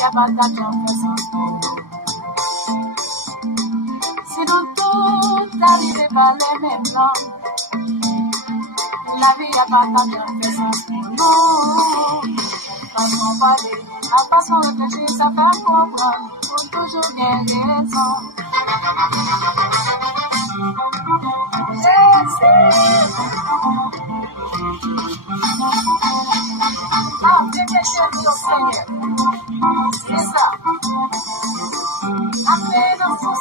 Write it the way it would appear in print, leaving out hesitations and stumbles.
a pas d'attention. Si nous tous arrivons par les mêmes langues, la vie a pas d'attention pour nous. Façon parler, la façon réfléchir, ça fait comprendre, pour toujours bien raison. Ah, bien chérie au Seigneur, c'est ça. Après dans son